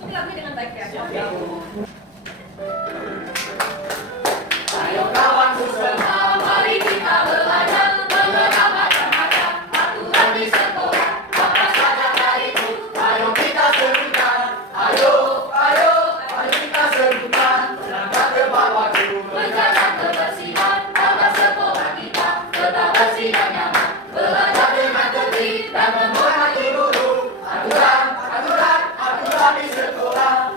Ikuti lagunya dengan baik ya. Ayo kawanku semua, mari kita belajar mengenal macam-macam aturan di sekolah. Apa saja itu, ayo kita sebutkan. Ayo kita sebutkan. Berangkat tepat waktu, menjaga kebersihan agar sekolah kita tetap bersih dan nyaman. Belajar dengan tertib dan menghormati guru. Aturan di sekolah.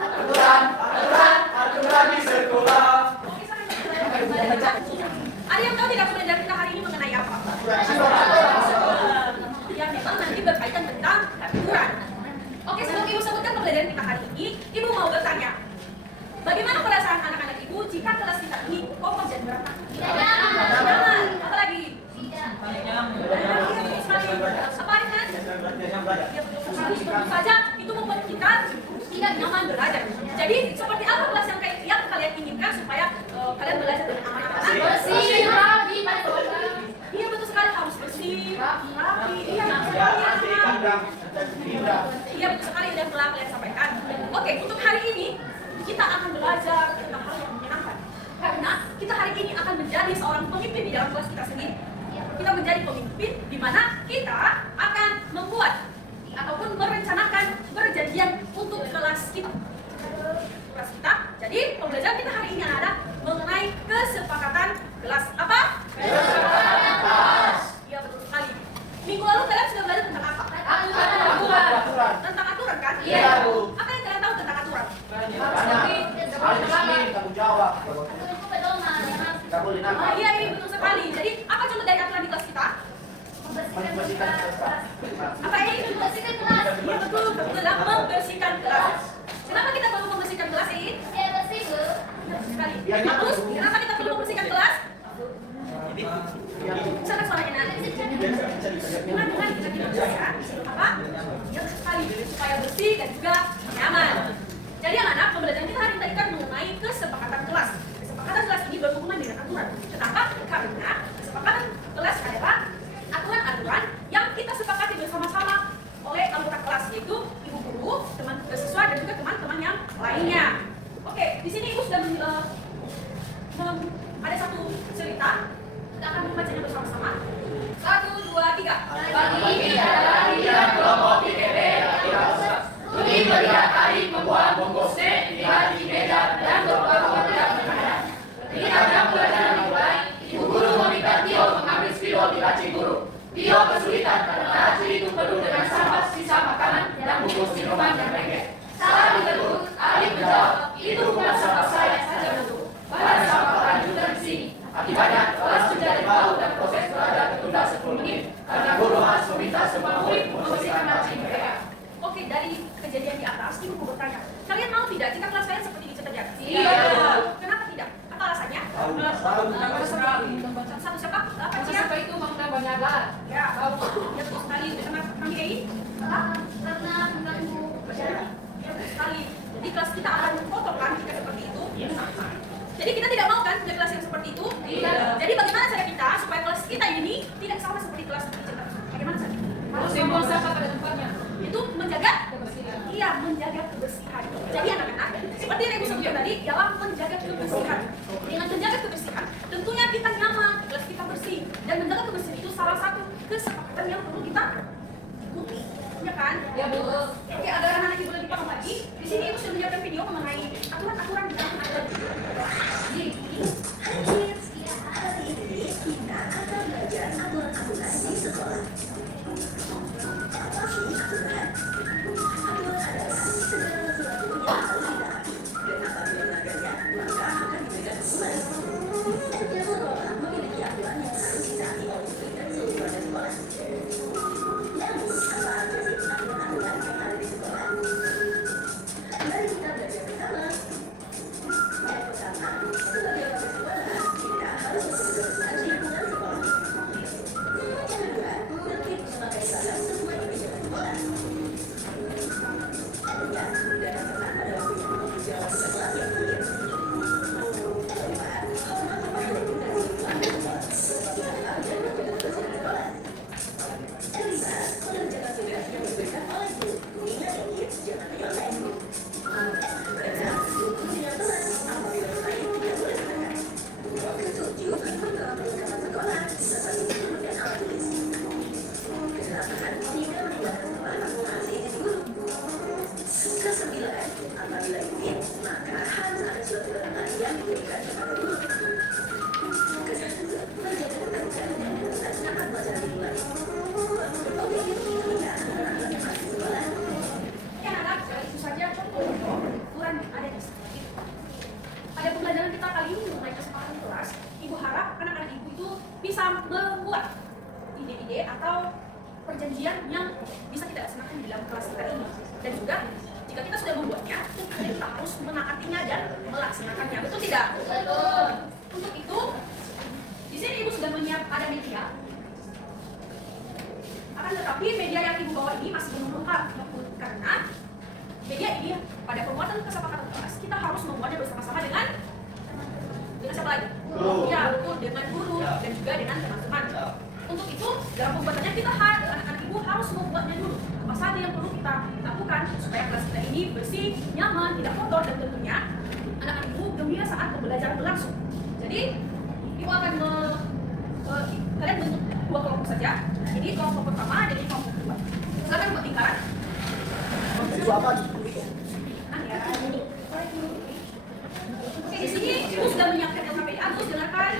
Aturan di sekolah. Ada yang tahu tidak pelajaran kita hari ini mengenai apa? Ya memang nanti berkaitan tentang aturan. Oke, sebelum Ibu sebutkan pembelajaran kita hari ini, Ibu mau bertanya, bagaimana perasaan anak-anak Ibu jika kelas kita ini kompak dan berantakan? Nyaman. Apa lagi? Apa Rehan? Ya betul sekali. Tentu saja itu membuat kita tidak nyaman belajar. Jadi seperti apa kelas yang kalian inginkan supaya kalian belajar dengan aman? Bersih, rapi, Iya betul sekali, harus bersih, rapi. Iya betul sekali dan telah kalian sampaikan. Oke, untuk hari ini kita akan belajar tentang hal yang menyenangkan. Karena kita hari ini akan menjadi seorang pemimpin di dalam kelas kita sendiri. Kita menjadi pemimpin di mana kita akan membuat ataupun merencanakan perjanjian untuk kelas kita. Jadi pembelajaran kita hari ini adalah mengenai kesepakatan kelas. Apa? Kesepakatan kelas. Iya betul sekali. Minggu lalu kalian sudah belajar tentang apa? Aturan. Tentang aturan kan? Iya, Bu. Apa yang kalian tahu tentang aturan? Harus tanggung jawab. Tidak boleh nakal. Iya ini betul sekali. Jadi apa contoh dari aturan di kelas kita? Membersihkan kelas. Apa ini? Membersihkan kelas. Iya betul, adalah membersihkan kelas. Kenapa kita perlu membersihkan kelas ini? Ya bersih, Bu. Iya betul sekali. Terus kenapa kita perlu membersihkan kelas? Sangat suaranya nanti. Dengan kita ya. Apa? Ya betul sekali. Supaya bersih dan juga nyaman. Jadi anak-anak, pembelajaran kita hari ini tadi kan mengenai kesepakatan kelas. Kesepakatan kelas ini berhubungan dengan aturan. Kenapa? Karena kesepakatan kelas adalah aturan-aturan yang kita sepakati bersama-sama oleh anggota kelas, yaitu ibu guru, teman siswa dan juga teman-teman yang lainnya. Oke, di sini ibu sudah ada satu cerita. Kita akan membacanya bersama-sama. 1, 2, 3. Bagi bidadari kelompok IPB tidak usah. Rudi melihat tarik membuat bungkus di hati meja dan berbuat tidak berkata. Lihat yang belajar dimulai, ibu guru meminta Tio mengambil spidol di laci guru. Tio kesulitan karena laci itu penuh dengan sampah sisa makanan dan bungkus minuman yang lengket. Saat ditegur, Alif menjawab, itu bukan sampah saya saja Bu. Banyak sampah lain juga di sini. Akibatnya, kelas menjadi bau dan proses belajar tertunda 10 menit karena guru harus meminta semua murid membersihkan laci mereka. Oke, dari kejadian di atas, ibu mau bertanya, kalian mau tidak jika kelas kalian seperti ini terjadi? Iya. Kenapa tidak? Apa alasannya? Satu siapa? Apa sih? Siapa itu mengenai banyak gelar? Ya, ya betul sekali. Karena kami ini, Karena mengganggu pelajaran. ya betul sekali. Jadi kelas kita akan kotor kan jika seperti itu. Jadi kita tidak mau kan punya kelas yang seperti itu. Iya. Jadi bagaimana cara kita supaya kelas kita ini tidak sama seperti kelas kita? Bagaimana cara? Harus membuang sampah pada tempatnya. Itu menjaga. Kebersihan. Iya, menjaga kebersihan. Jadi anak-anak, seperti yang ibu sebutkan tadi, ialah menjaga kebersihan. Dengan menjaga kebersihan, tentunya kita nyaman, kelas kita bersih. Dan menjaga kebersihan itu salah satu kesepakatan yang perlu kita ikuti, ya kan? Ya, Bu. Oke, agar anak-anak ibu lebih paham lagi, di sini ibu sudah menyiapkan video mengenai aturan-aturan di dalam aturan. Jadi, kita akan belajar aturan-aturan di sekolah. ide atau perjanjian yang bisa kita laksanakan di dalam kelas kita ini. Dan juga jika kita sudah membuatnya, kita harus menaatinya dan melaksanakannya. Betul tidak? Betul. Untuk itu, di sini Ibu sudah menyiapkan ada media. Akan tetapi media yang Ibu bawa ini masih belum lengkap karena media ini pada pembuatan kesepakatan kelas kita harus membuatnya bersama-sama dengan siapa lagi? Ya, betul, dengan guru dan juga dengan teman-teman. Untuk itu, dalam pembuatannya kita anak-anak Ibu harus membuatnya dulu. Apa saja yang perlu kita lakukan supaya kelas kita ini bersih, nyaman, tidak kotor, dan tentunya anak-anak Ibu gembira saat pembelajaran berlangsung. Jadi, Ibu akan kalian bentuk dua kelompok saja. Ini kelompok pertama dan ini kelompok kedua. Silakan buat lingkaran. Oke, di sini Ibu sudah menyiapkan LKPD. Agus, dengarkan.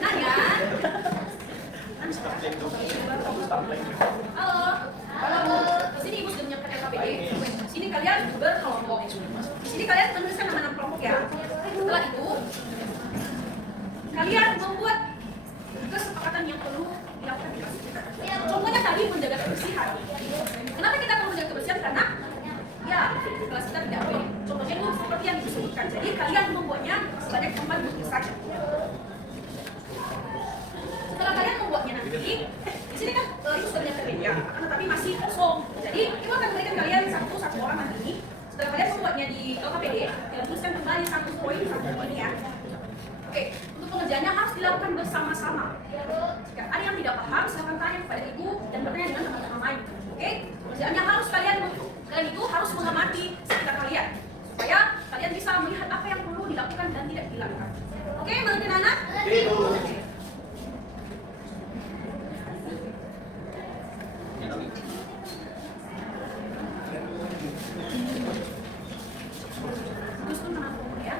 Nanya. Halo. Halo. Di sini Ibu sudah menyiapkan LKPD. Di sini kalian berkelompok. Di sini kalian menuliskan nama-nama kelompok ya. Setelah itu, kalian membuat kesepakatan yang perlu dilakukan di kelas kita. Contohnya tadi menjaga kebersihan. Kenapa kita perlu menjaga kebersihan? Karena ya kelas kita tidak baik. Contohnya itu seperti yang disebutkan. Jadi kalian membuatnya sebanyak 4 butir saja. Setelah kalian membuatnya nanti, di sini kan itu sudah menyiapkan media, tetapi masih kosong. Jadi Ibu akan memberikan kalian satu orang nanti ini. Setelah kalian membuatnya di LKPD, kalian tuliskan kembali satu poin ini ya. Oke, untuk pengerjaannya harus dilakukan bersama-sama. Jika ada yang tidak paham, silakan tanya kepada Ibu dan bertanya dengan teman-teman lain. Oke, pengerjaannya harus kalian itu harus mengamati sekitar kalian supaya kalian bisa melihat apa yang perlu dilakukan dan tidak dilakukan. Oke, mengerti anak? Oke. Terus tuh nama ya.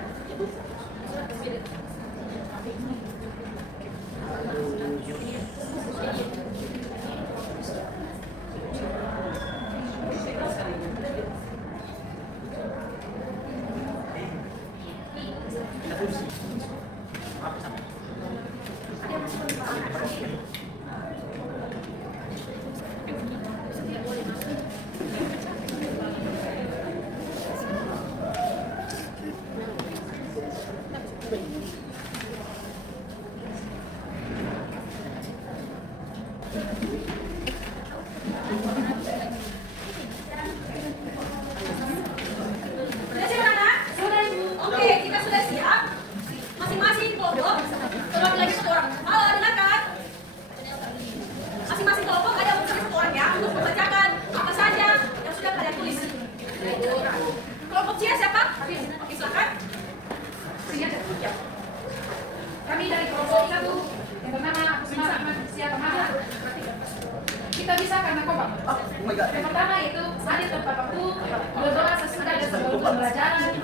Kami dari kelompok 1 yang bernama Agus Ahmad Siapa Maha. Kita bisa karena kompak. Yang pertama yaitu hadir tepat waktu, berdoa sesudah dan sebelum pembelajaran,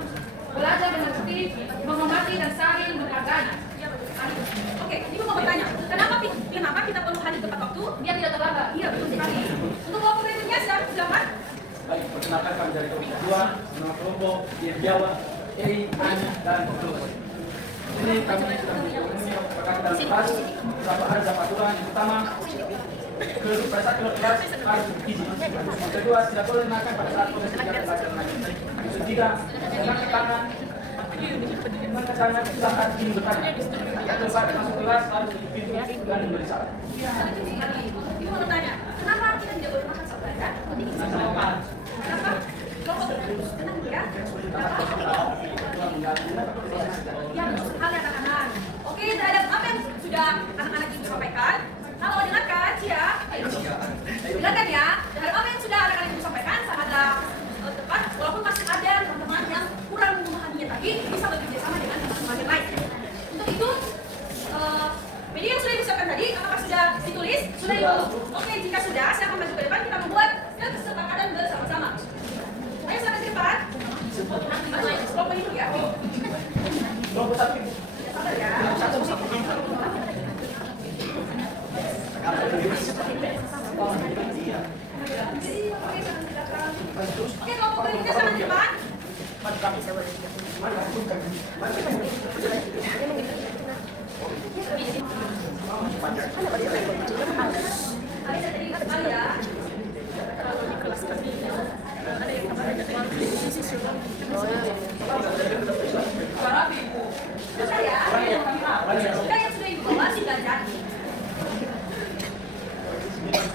belajar dengan tertib, menghormati dan saling menghargai. Oke, Ibu mau bertanya, kenapa kita perlu hadir tepat waktu? Biar tidak terlambat. Iya, betul sekali. Untuk kelompok berikutnya silakan. Baik, perkenalkan kami dari kelompok 2, nama kelompok Dian Jawa, Eri, Ani, dan Kelompok. Ini kami sudah memenuhi kesepakatan dalam kelas beberapa hal dan aturan. Yang pertama, pada saat keluar kelas harus bergizi. Yang kedua, tidak boleh makan pada saat proses kegiatan belajar mengajar. Yang ketiga, mengangkat tangan saat ingin bertanya. Yang keempat, masuk kelas harus tutup pintu dan memberi salam. Ibu mau bertanya, kenapa kita tidak boleh makan saat belajar? Kenapa? Kelompok tenang ya. Ya, betul sekali anak-anak. Oke, terhadap apa yang sudah anak-anak ini sampaikan, halo dengarkan ya. Dengarkan ya. Terhadap apa yang sudah anak-anak ini sampaikan, sangatlah tepat. Walaupun masih ada teman-teman yang kurang memahaminya, tapi bisa bekerja sama dengan teman-teman yang lain. Untuk itu, media yang sudah disiapkan tadi, apakah sudah ditulis? Sudah Ibu? Oke, jika sudah, silakan maju ke depan. Kita membuat kesepakatan bersama-sama. Ayo silakan ke depan. Kelompok itu ya. Kelompok 1. Sabar ya. Oke, kelompok berikutnya silakan ke depan.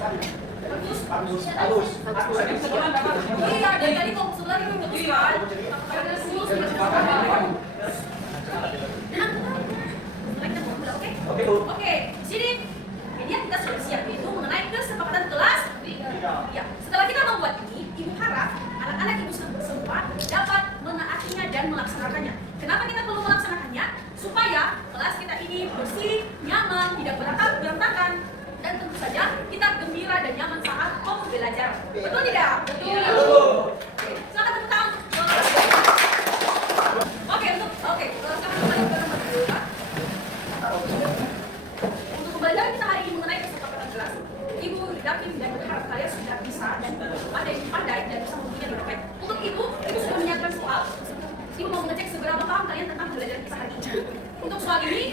Bagus. Halus. Tadi sebelah enggak bagus. Iya, dari tadi kok sebelah itu bagus kan? Oke, Bu. Oke, sini. Ini yang kita sudah siap yaitu mengenai kesepakatan kelas. Ya, setelah kita membuat ini, Ibu harap anak-anak Ibu semua dapat menaatinya dan melaksanakannya. Kenapa kita perlu melaksanakannya? Supaya kelas kita ini bersih, nyaman, tidak berantakan, dan tentu saja kita gembira dan nyaman saat mau belajar. Betul tidak? Betul. Oke, silakan tepuk tangan. Oke, silakan kembali ke tempat dulu, Pak. Untuk pembelajaran kita hari ini mengenai kesepakatan kelas, Ibu yakin dan berharap kalian sudah bisa dan pandai dan bisa mempunyai dengan baik. Untuk itu sudah menyiapkan soal. Ibu mau mengecek seberapa paham kalian tentang pembelajaran kita hari ini. Untuk soal ini,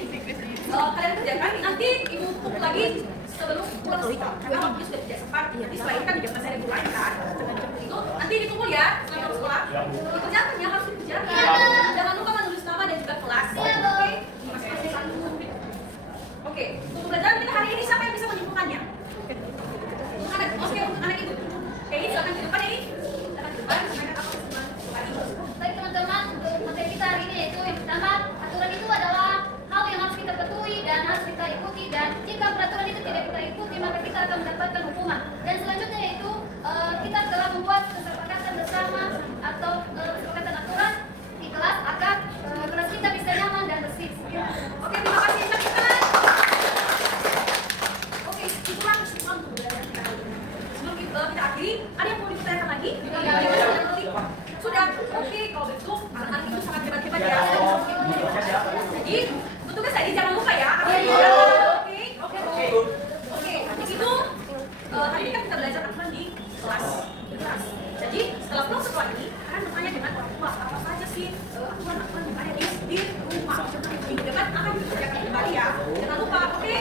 kalian kerjakan. Nanti Ibu tutup lagi sebelum pulang sekolah. Karena waktunya sudah tidak sempat. Nanti setelah ini kan juga masih ada yang lain kan. Itu nanti dikumpul ya setelah sekolah. Dikerjakan ya, harus dikerjakan. Jangan lupa menulis nama dan juga kelas. Oke? Masing-masing satu. Oke, untuk pembelajaran kita hari ini siapa yang bisa menyimpulkannya? Oke, untuk anak Ibu. Oke, silakan ke depan ini. Silakan ke depan. Silakan apa Baik teman-teman, untuk materi kita hari ini yaitu yang pertama, aturan itu adalah hal yang harus kita patuhi dan harus kita ikuti, dan jika peraturan itu tidak kita ikuti maka kita akan mendapatkan hukuman. Dan selanjutnya yaitu kita telah membuat kesepakatan bersama atau kesepakatan aturan di kelas agar kelas kita bisa nyaman dan bersih. Oke, terima kasih. Oke, itulah kesimpulan untuk pembelajaran kita hari ini. Sebelum kita akhiri, ada yang mau dipertanyakan lagi? Sudah. Oke, kalau begitu anak-anak itu sangat hebat-hebat ya. Jadi, untuk tadi jangan lupa ya. Oke. Untuk itu, hari ini kan kita belajar aturan di kelas. Jadi, setelah pulang sekolah ini, akan bertanya dengan orang tua apa saja sih aturan-aturan yang ada di rumah. Minggu depan akan dikerjakan kembali ya. Jangan lupa, oke?